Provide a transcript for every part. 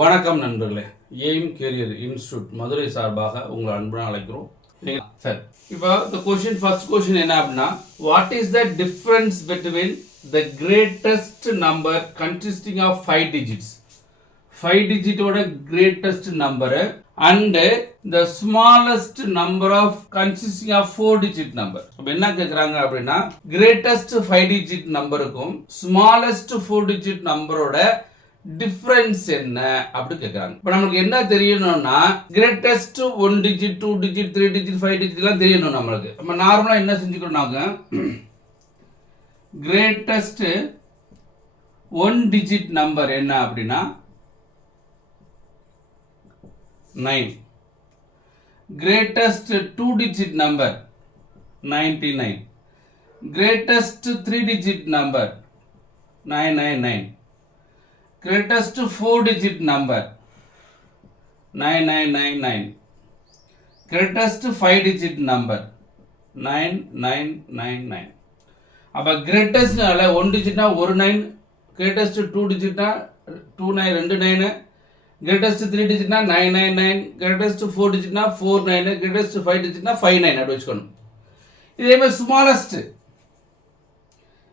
வணக்கம் நண்பர்களே. Aim carrier institute Madurai சார்பாக உங்களை அன்புடன் அழைக்கிறோம். சார், இப்போ ஃபர்ஸ்ட் கொஸ்டின் என்ன அப்படின்னா, what is the difference between the greatest number consisting of 5 digits 5 டிஜிட்டோட greatest number and the smallest number of consisting of 4 digit number. அப்ப என்ன கேக்குறாங்க அப்படின்னா, கிரேட்டஸ்ட் 5 digit நம்பருக்கும் ஸ்மாலஸ்ட் 4 digit நம்பரோட டிஃபரன்ஸ் என்ன அப்படி கேட்குறாங்க. இப்போ நமக்கு என்ன தெரியணும்னா, greatest 1 digit 2 digit 3 digit 5 digit எல்லாம் தெரியணும் நம்மளுக்கு. நம்ம நார்மலா என்ன செஞ்சுக்கணும்னாங்க, கிரேட்டஸ்ட் 1 digit நம்பர் என்ன அப்படின்னா 9. Greatest 2 digit number 99. Greatest 3 digit number 999. Greatest 4 digit number 9999. Greatest 5 digit number 9999. அப்ப greatest 1 digit 1 9, greatest 2 digit 2 9 2 9, greatest 3 digit 999, greatest 4 digit 4 9, greatest 5 digit 5 9 அப்படி வெச்சுக்கணும். இதே மாதிரி smallest,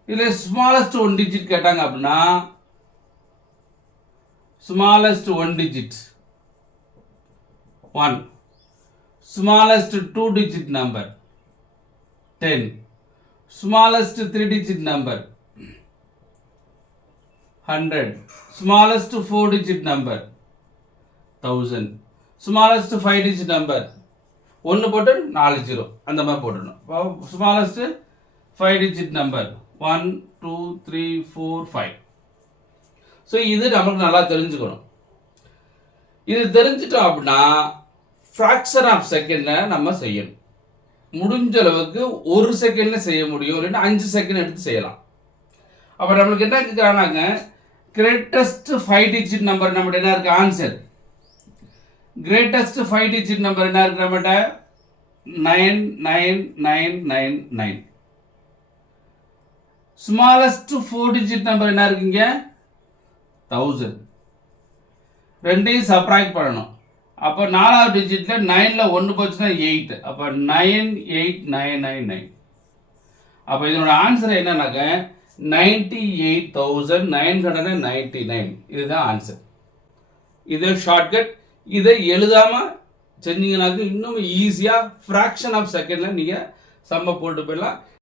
இதுல smallest 1 digit கேட்டாங்க அப்படின்னா smallest 1 digit 1, smallest 2 digit number 10, smallest 3 digit number 100, smallest 4 digit number 1000, smallest 5 digit number 1 போட்டு 4 0 அந்த மாதிரி போடணும். smallest 5 digit number 1 2 3 4 5. ஸோ இது நமக்கு நல்லா தெரிஞ்சுக்கணும். இது தெரிஞ்சிட்டோம் அப்படின்னா ஃப்ராக்ஷன் ஆஃப் செகண்டில் நம்ம செய்யணும். முடிஞ்ச அளவுக்கு 1 செகண்டில் செய்ய முடியும், இல்லைன்னா 5 செகண்ட் எடுத்து செய்யலாம். அப்போ நம்மளுக்கு என்ன கேட்குறாங்க, கிரேட்டஸ்ட் 5 digit நம்பர் நம்மகிட்ட என்ன இருக்குது ஆன்சர். கிரேட்டஸ்ட் 5 digit நம்பர் என்ன இருக்குது நம்மகிட்ட 99999. ஸ்மாலஸ்ட் 4 digit நம்பர் என்ன இருக்குங்க 1000. ரெண்டையும் சப்ராக்ட் பண்ணணும். அப்போ 4வது டிஜிட்ல 9ல 1 போச்சுன்னா 8. அப்போ 98999. அப்போ இதனோட ஆன்சர் என்னன்னாக்க 98,999. இதுதான் ஆன்சர். இது ஷார்ட்கட். இதை எழுதாம செஞ்சீங்கன்னாக்க இன்னும் ஈஸியாக ஃப்ராக்ஷன் ஆஃப் செகண்ட்ல நீங்க சம்ம போட்டு போயிடலாம்.